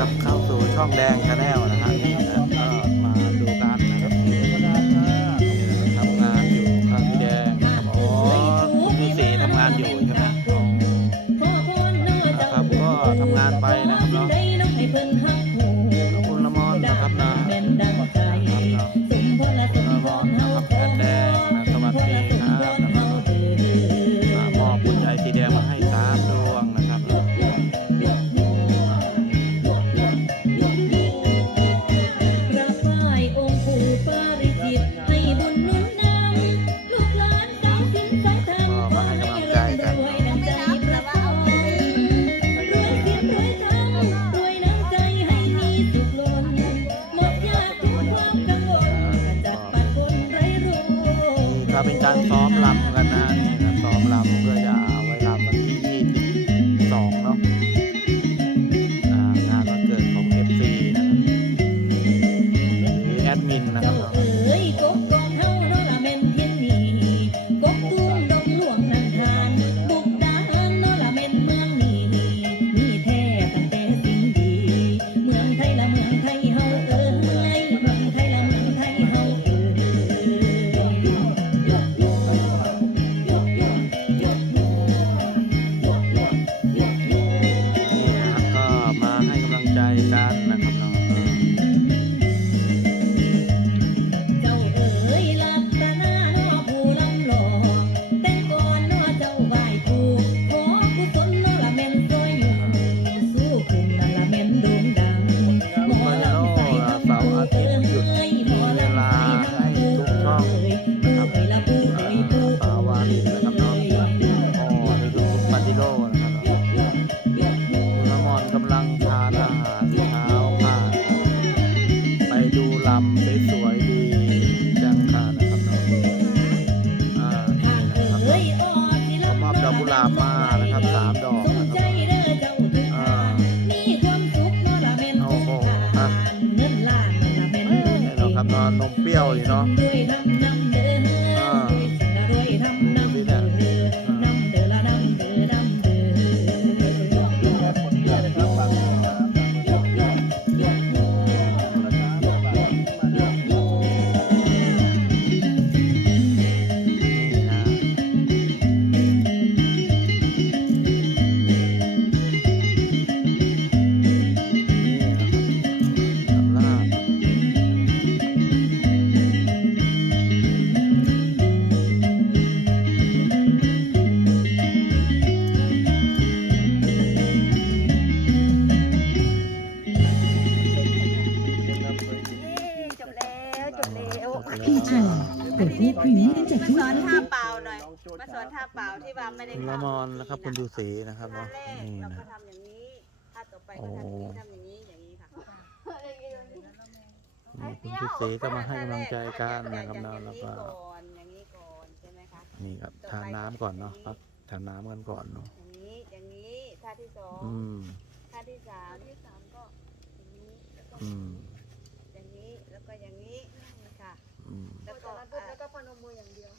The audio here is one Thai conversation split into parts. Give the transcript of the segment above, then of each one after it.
ครับเข้าสู่ช่องแดงชาแนล ก็เป็นการซ้อมลำกันนะนี่ครับซ้อมลำเพื่อจะเอาไว้ลำวันที่ 22 เนาะงานวันเกิดของ FC นะครับคือแอดมินนะครับ อนท่าเปล่าที่ว่าไม่ได้คุณละมอนนะครับคุณดูสีนะครับท่าเนาะแรกนี่เรานะก็ทำอย่างนี้ท่าต่อไปก็ทำอย่างนี้ทำอย่างนี้อย่างนี้ค่ะนี่คุณดูสีก็มาให้กำลังใจกันนะครับเนาะแล้วก็ก่อนอย่างนี้ก่อนใช่ไหมคะ นี่ครับทานน้ำก่อนเนาะพักทานน้ำกันก่อนเนาะอย่างนี้อย่างนี้ท่าที่สองอืม ท่าที่สามที่สามก็อย่างนี้แล้วก็อืมอย่างนี้แล้วก็อย่างนี้ค่ะ อืมแล้วก็แล้วก็พนมมืออย่างเดียว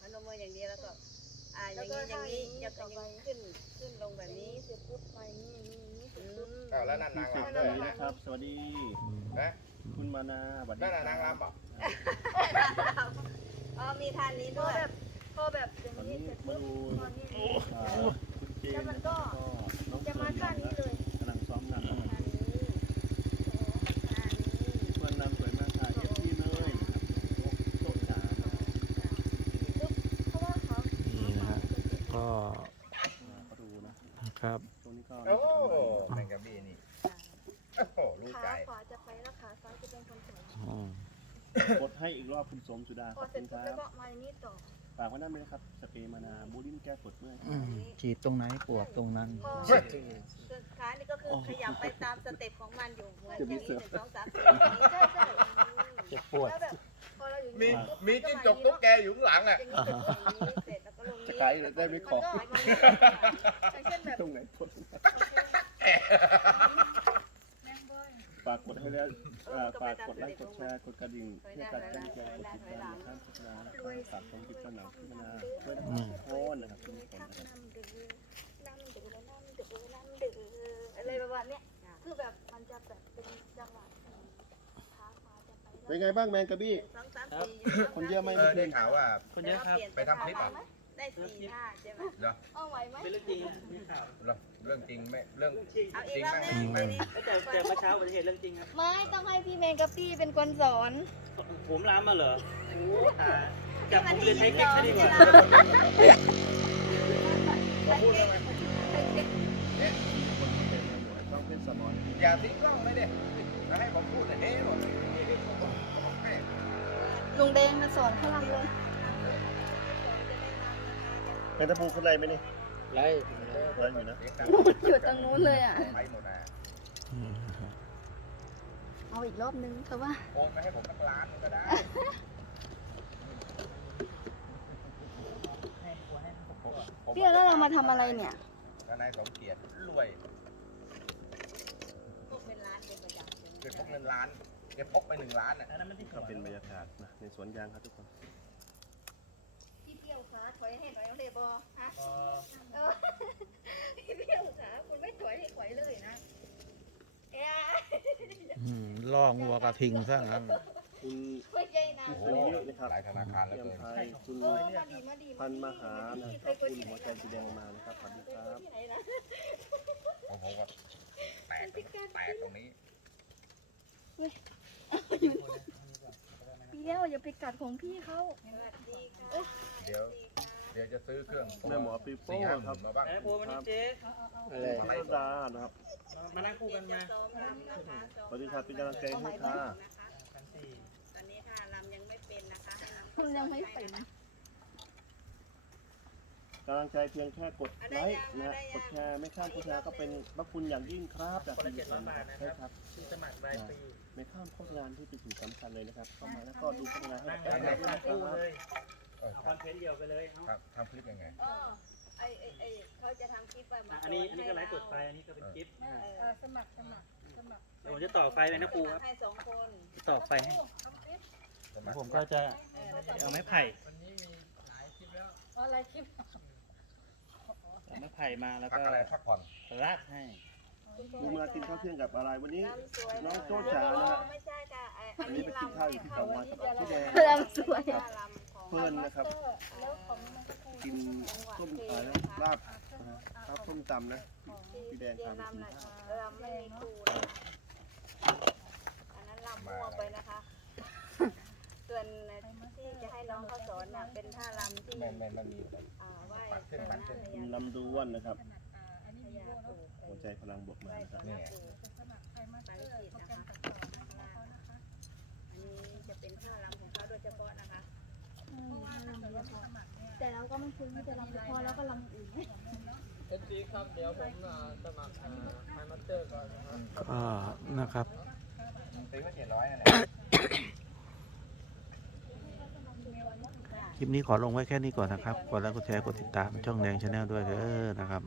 พนมมืออย่างเดียวแล้วก็ อ่าอย่างนี้อย่างนี้ยังยังขึ้นขึ้นลงแบบนี้เสร็จปุ๊บไปนี่นี่นี่เสร็จปุ๊บอ้าวแล้วนั่นนางสวัสรำด้วยดีนะนะครับ สวัสดีอืมนะคุณมานาสวัสดีนั่นคน่ะนางรับรำเปล่าอ๋อมีท่านี้ด้วยพอแบบอย่างตอนนี้นี้เสร็จมาปุ๊บดูตอนนี้อ่าคุณเจนแล้วมันก็ น้อง จะมาท่านี้เลย กำลังซ้อมนำ ท่านี้ท่านี้ เพื่อนนำสวยมากค่ะเอฟซีเลยนะครับโต๊ะจ๋า เพราะว่าเขา นี่นะฮะก็ ประตูนะ นะครับ ตรงนี้ก็ โอ้แมงกะบี้นี่โอ้โหรู้ใจ ขาขวาจะไปแล้วขาซ้ายจะเป็นคนสวย อืม กดให้อีกรอบคุณสมสุดาพขออบเสร็คุจณคปุ๊บรัแล้วบก็มาอย่างนี้ต่อฝากไว้นั่นไหมนะครับสเปรย์มานาบูลินแก้ปวดเมื่อย อืมฉีดตรงไหนปวดตรงนั้น พอคือขานี่ก็คือขยับไปตามสเต็ปของมันอยู่เหมือนอย่างนี้หนึ่งสองสามสี่อย่างนี้ใช่ใช่เจ็บปวด แล้วแบบพอเราอยู่มีนี่ปุ๊บมีจิ้งจกตุ๊กแกอยู่ข้างหลังอะ อย่างนี้อย่างนี้เสร็จแล้วก็ลงนี้จะไกลได้ไม่ขอ มันก็อย่างเช่นแบบ ตรงไหนปวดแมงบอย ฝากกดให้แล้วอ่าฝากกดไลค์กดแชร์กดกระดิ่งเพื่อการแจ้งเตือนกดติดตามนะครับโฆษณาและฝากชมคลิปต้นหนังที่มานาด้วยนะครับทุกคนนะครับทุกคนนะครับน้ำดื้อน้ำดื้อน้ำดื้อน้ำดื้ออะไรประมาณเนี้ยคือแบบมันจะแบบเป็นจังหวะท้ามาจะไปเป็นไงบ้างแมงกะบี้ สองสามสี่คนเยอะไหมเออได้ข่าวว่าคนเยอะครับ ไปทำคลิปอะ ได้สี่ห้าใช่ไหมเหรอเอาไหวไหมเป็นเรื่องจริงมีข่าวเหรอเรื่องจริงไหมเรื่องเอาอีกรอบนึงทีนี้แต่แต่เมื่อเช้าอุบัติเหตุเรื่องจริงครับ ไม่ต้องให้พี่เมงกับพี่เป็นคนสอน ผมล้ำมาเหรอโอ้ตายจับผมเรียนเทคนิคซะดีกว่าต้องเป็นสมอนอย่าทิ้งกล้องเลยเด็แล้วให้ผมพูดเลยเฮ้ยหมดให้ลุงแดงมาสอนพลังลง เป็นตะปูคนไรไหมนี่ไล่ไรอยู่นะเสียงดังอยู่ตรงนู้นเลยอะไปหมดอะอืมเอาอีกรอบนึงเถอะว่าโอนมาให้ผมสักล้านก็ได้พี่แล้วเรามาทำอะไรเนี่ยแล้วนายสมเกียรติรวยพวกเป็นร้านเป็นประจำเกิดพกเงินล้านเก็บพกไปหนึ่งล้านอะก็เป็นบรรยากาศนะในสวนยางครับทุกคนพี่เพี ยวขาถอยให้หน่อยเอาเลยบอฮะเออพี่เพียวขาคุณไม่ถอยให้ถอยเลยนะเอ้ยอืมล่องัวกระทิงซะงั้น คุณไม่ใช่นะโอ้โหหลายธนาคารแล้วเตรียมเกินไทยคุณเออมาดีมาดีพันมหานะครอบคุณหัวใจสีแดงมานะครับสวัสดีครับที่ไหนนะโอ้โหก็แตกแตกตรงนี้เพียวอย่าไปกัดของพี่เขาสวัสดีค่ะ เดี๋ยวเดี๋ยวจะซื้อเครื่องแม่หมอปีโป้สี่ห้าหครัมื่บ นมาบ้างไอ้โบวันนี้เจ๊อะไรธรรมดานะครับมานั่งคู่กันมาซ้อมรำนะคะสวัสดีครับเป็นกำลังใจให้ค่ะนะคะตอนนี้ค่ะรำยังไม่เป็นนะคะให้น้องคุณยังไม่เป็นกำลังใจเพียงแค่กดไลค์นะฮะกดแชร์ไม่ข้ามโฆษณาก็เป็นพระคุณอย่างยิ่งครับจากคนละที่เจ็ดร้อยบาทนะคใช่รับครับ ที่สมัครรายปีไม่ข้ามโฆษณาที่เป็นสิ่งสำคัญเลยนะครับเข้ามาแล้วก็ดูโฆษณาให้นั่งกับเลยเราด้วยนั่นะงคคู่รับเลยเออ คอนเทนต์เดียวไปเลยเนาะครับทำคลิปยังไงอ๋อไอไอไอเขาจะทำคลิปไปมาอันนี้อันนี้ก็ไลฟ์สดไปอันนี้ก็เป็นคลิปเออสมัครสมัครสมัครเดี๋ยวผมจะต่อไฟเลยนะครูครับให้สองคนต่อไฟให้ใช่ไหมผมก็จะเออแล้วก็เอาไม้ไผ่อะไรคลิปเอาไม้ไผ่มาแล้วพักก็อะไรพักผ่อนลากให้ลุงมากินข้าวเที่ยงกับอะไรวันนี้รำสวยน้องโจ้จ๋านะฮะไม่ใช่ค่ะไออัอันนนี้นี้ไปกินรำข้าวอยู่ที่เตาวันกับพี่แดงรำสวยท่ารำของ เพื่อนนะครับแล้วของมันก็คือกินส้มอะไรนะลาบนะฮะครับส้มตำนะพี่แดงพาไปกินข้าวรำไม่มีครูนะคะอันนั้นรำมั่วไปนะคะ ส่วนที่จะให้น้องเขาสอนน่ะเป็นท่ารำที่แม่นแม่นมันมีอะไรอ่าไหว้ปัดขึ้นปัดขึ้นคุณลำดวนนะครับพญาปู่หัวใจพลังบวกมาไหว้นะครับพญาปู่ปาริจิตนะคะอันนี้จะเป็นท่ารำของเขาโดยเฉพาะนะคะ แต่เราก็ไม่คุ้นที่จะลำพอแล้วก็ลำอื่นก็นะครับซื้อมาเจ็ดร้อยนั่นแหละคลิปนี้ขอลงไว้แค่นี้ก่อนนะครับ กดไลค์ กดแชร์ กดติดตามช่องแดงชาแนลด้วยเด้อนะครับ